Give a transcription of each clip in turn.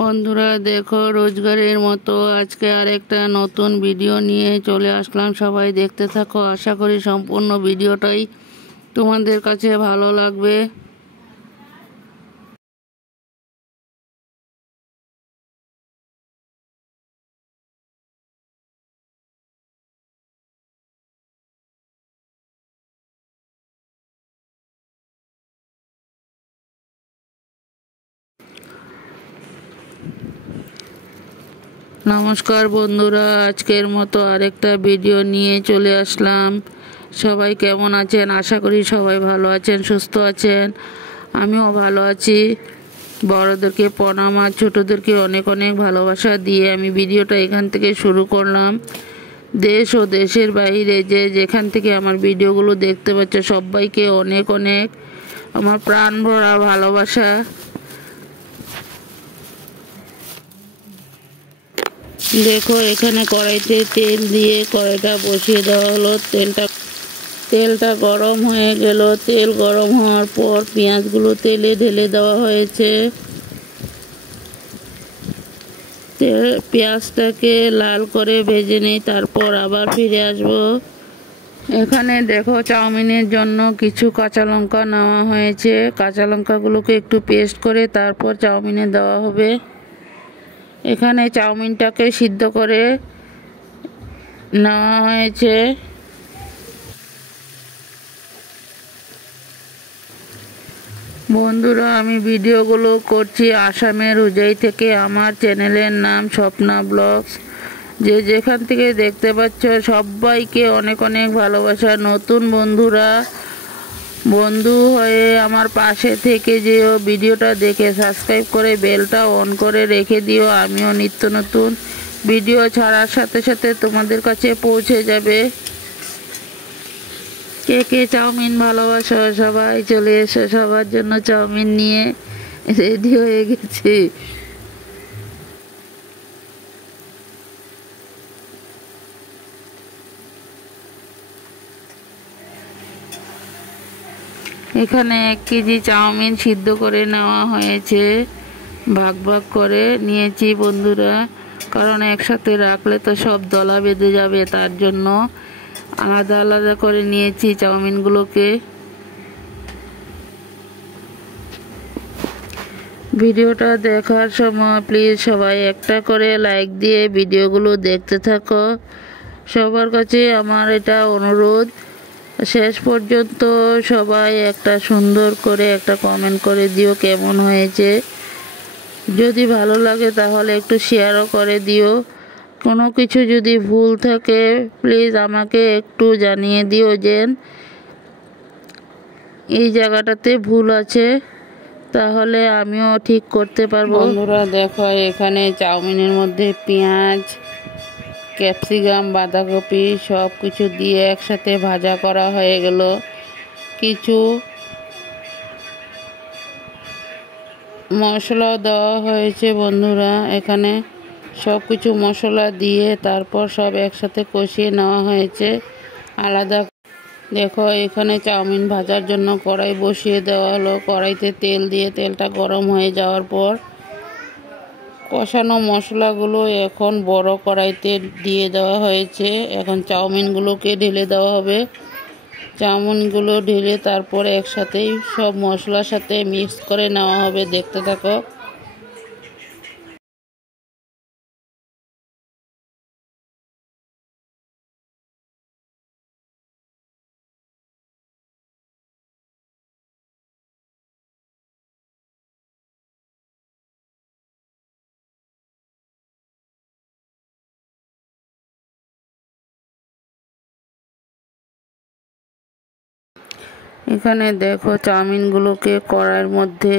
বন্ধুরা দেখো, রোজগারের মতো আজকে আরেকটা নতুন ভিডিও নিয়ে চলে আসলাম। সবাই দেখতে থাকো, আশা করি সম্পূর্ণ ভিডিওটাই তোমাদের কাছে ভালো লাগবে। নমস্কার বন্ধুরা, আজকের মতো আরেকটা ভিডিও নিয়ে চলে আসলাম। সবাই কেমন আছেন? আশা করি সবাই ভালো আছেন, সুস্থ আছেন। আমিও ভালো আছি। বড়োদেরকে প্রণাম আর ছোটোদেরকে অনেক অনেক ভালোবাসা দিয়ে আমি ভিডিওটা এখান থেকে শুরু করলাম। দেশ ও দেশের বাইরে যে যেখান থেকে আমার ভিডিওগুলো দেখতে পাচ্ছ, সবাইকে অনেক অনেক আমার প্রাণ ভরা ভালোবাসা। দেখো, এখানে কড়াইতে তেল দিয়ে কড়াইটা বসিয়ে দেওয়া হলো। তেলটা গরম হয়ে গেল। তেল গরম হওয়ার পর পেঁয়াজগুলো তেলে ঢেলে দেওয়া হয়েছে। পেঁয়াজটাকে লাল করে ভেজে নিই, তারপর আবার ফিরে আসব। এখানে দেখো, চাউমিনের জন্য কিছু কাঁচা লঙ্কা নেওয়া হয়েছে। কাঁচা লঙ্কাগুলোকে একটু পেস্ট করে তারপর চাউমিনে দেওয়া হবে। এখানে চাউমিনটাকে সিদ্ধ করে নেওয়া হয়েছে। বন্ধুরা, আমি ভিডিওগুলো করছি আসামের উজাই থেকে। আমার চ্যানেলের নাম স্বপ্না ব্লগস। যে যেখান থেকে দেখতে পাচ্ছ সবাইকে অনেক অনেক ভালোবাসা। নতুন বন্ধুরা বন্ধু হয়ে আমার পাশে থেকে যেও, ভিডিওটা দেখে সাবস্ক্রাইব করে বেলটা অন করে রেখে দিও। আমিও নিত্য নতুন ভিডিও ছাড়ার সাথে সাথে তোমাদের কাছে পৌঁছে যাবে। কে কে চাউমিন ভালোবাসো সবাই চলে এসো, সবার জন্য চাউমিন নিয়ে রেডি হয়ে গেছে। এখানে 1 কেজি চাউমিন সিদ্ধ করে নেওয়া হয়েছে। ভাগ ভাগ করে নিয়েছি বন্ধুরা, কারণ একসাথে রাখলে তো সব দলা বেঁধে যাবে, তার জন্য আলাদা আলাদা করে নিয়েছি চাউমিনগুলোকে। ভিডিওটা দেখার সময় প্লিজ সবাই একটা করে লাইক দিয়ে ভিডিওগুলো দেখতে থাকো। সবার কাছে আমার এটা অনুরোধ, শেষ পর্যন্ত সবাই একটা সুন্দর করে একটা কমেন্ট করে দিও কেমন হয়েছে। যদি ভালো লাগে তাহলে একটু শেয়ারও করে দিও। কোনো কিছু যদি ভুল থাকে প্লিজ আমাকে একটু জানিয়ে দিও যে এই জায়গাটাতে ভুল আছে, তাহলে আমিও ঠিক করতে পারবো। বন্ধুরা দেখো, এখানে চাউমিনের মধ্যে পেঁয়াজ, ক্যাপসিকাম, বাঁধাকপি সব কিছু দিয়ে একসাথে ভাজা করা হয়ে গেল। কিছু মশলা দেওয়া হয়েছে বন্ধুরা। এখানে সব কিছু মশলা দিয়ে তারপর সব একসাথে কষিয়ে নেওয়া হয়েছে আলাদা। দেখো, এখানে চাউমিন ভাজার জন্য কড়াই বসিয়ে দেওয়া হলো। কড়াইতে তেল দিয়ে তেলটা গরম হয়ে যাওয়ার পর কষানো মশলাগুলো এখন বড় কড়াইতে দিয়ে দেওয়া হয়েছে। এখন চাউমিনগুলোকে ঢেলে দেওয়া হবে। চাউমিনগুলো ঢেলে তারপর একসাথেই সব মশলার সাথে মিক্স করে নেওয়া হবে। দেখতে থাকো। এখানে দেখো, চাউমিনগুলোকে কড়াইয়ের মধ্যে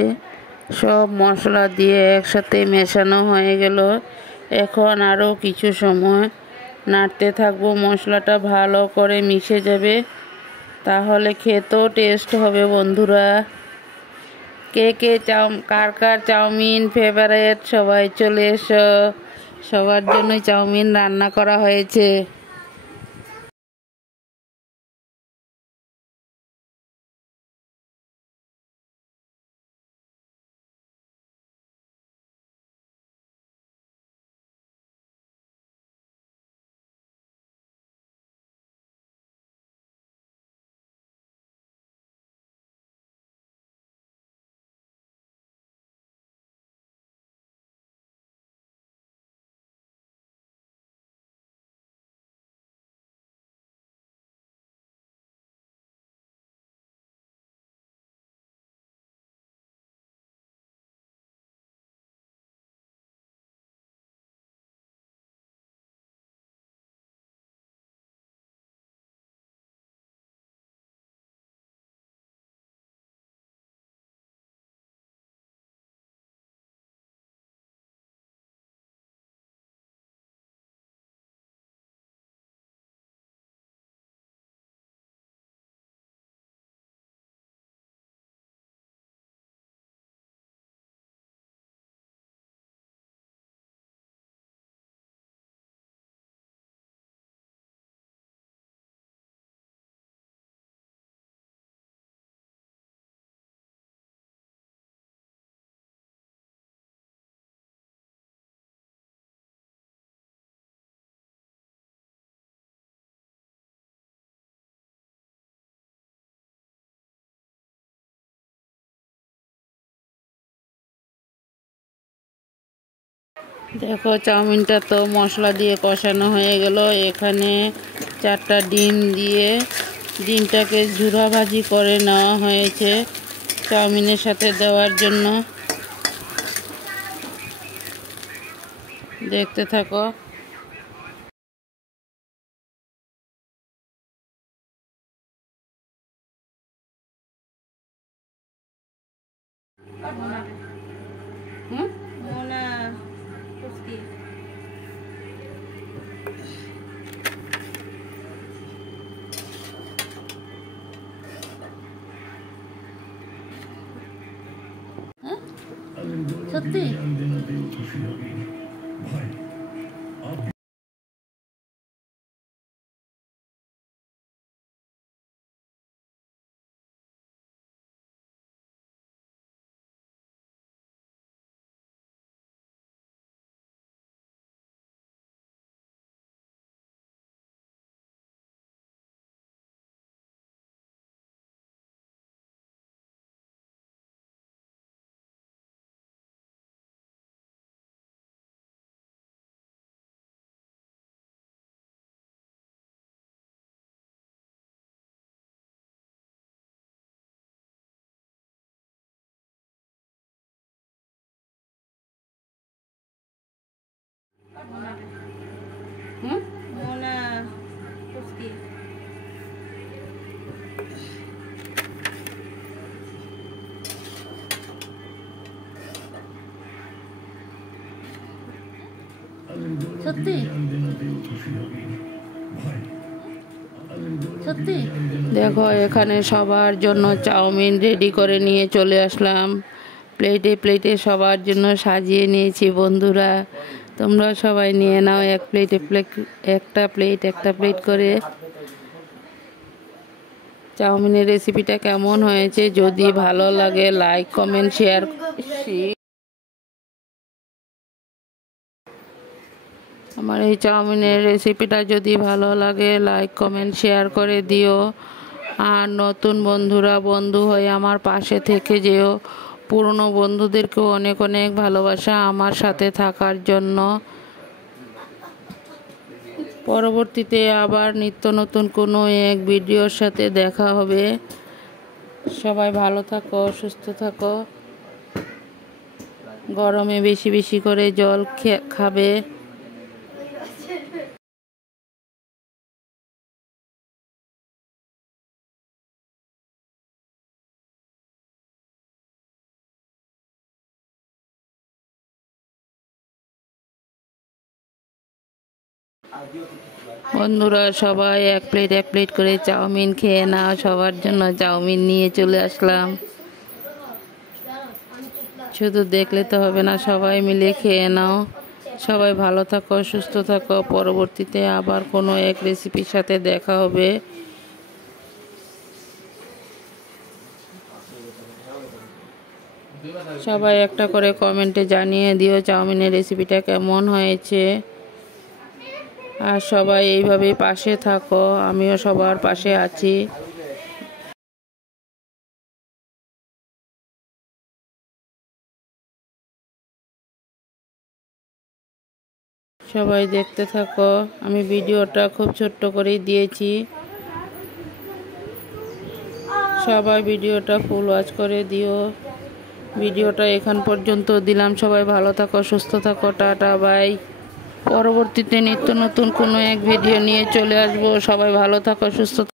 সব মশলা দিয়ে একসাথে মেশানো হয়ে গেল। এখন আরও কিছু সময় নাড়তে থাকবো। মশলাটা ভালো করে মিশে যাবে, তাহলে খেতেও টেস্ট হবে। বন্ধুরা, কে কে কার কার চাউমিন ফেভারিট সবাই চলে এসো। সবার জন্যই চাউমিন রান্না করা হয়েছে। দেখো চাউমিনটা তো মশলা দিয়ে কষানো হয়ে গেল। এখানে 4টা ডিম দিয়ে ডিমটাকে ঝুরা ভাজি করে নেওয়া হয়েছে চাউমিনের সাথে দেওয়ার জন্য। দেখতে থাকো। সত্যি সত্যি সত্যি। দেখো এখানে সবার জন্য চাউমিন রেডি করে নিয়ে চলে আসলাম। প্লেটে প্লেটে সবার জন্য সাজিয়ে নিয়েছি। বন্ধুরা তোমরা সবাই নিয়ে নাও একটা প্লেট করে। চাউমিনের রেসিপিটা কেমন হয়েছে যদি ভালো লাগে লাইক কমেন্ট শেয়ার। আমার এই চাউমিনের রেসিপিটা যদি ভালো লাগে লাইক কমেন্ট শেয়ার করে দিও। আর নতুন বন্ধুরা বন্ধু হয়ে আমার পাশে থেকে যেও। পুরনো বন্ধুদেরকেও অনেক অনেক ভালোবাসা আমার সাথে থাকার জন্য। পরবর্তীতে আবার নিত্য নতুন কোনো এক ভিডিওর সাথে দেখা হবে। সবাই ভালো থাকো, সুস্থ থাকো। গরমে বেশি বেশি করে জল খাবে। বন্ধুরা সবাই এক প্লেট করে চাউমিন খেয়ে নাও। সবার জন্য চাউমিন নিয়ে চলে আসলাম। শুধু দেখলে তো হবে না, সবাই মিলে খেয়ে নাও। সবাই ভালো থাকো, সুস্থ থাকো। পরবর্তীতে আবার কোনো এক রেসিপির সাথে দেখা হবে। সবাই একটা করে কমেন্টে জানিয়ে দিও চাউমিনের রেসিপিটা কেমন হয়েছে। আর সবাই এইভাবে পাশে থাকো, আমিও সবার পাশে আছি। সবাই দেখতে থাকো। আমি ভিডিওটা খুব ছোট্ট করেই দিয়েছি। সবাই ভিডিওটা ফুল ওয়াচ করে দিও। ভিডিওটা এখান পর্যন্ত দিলাম। সবাই ভালো থাকো, সুস্থ থাকো। Tata bye. পরবর্তীতে নিত্য নতুন কোনো এক ভিডিও নিয়ে চলে আসবো। সবাই ভালো থাকো, সুস্থ থাকো।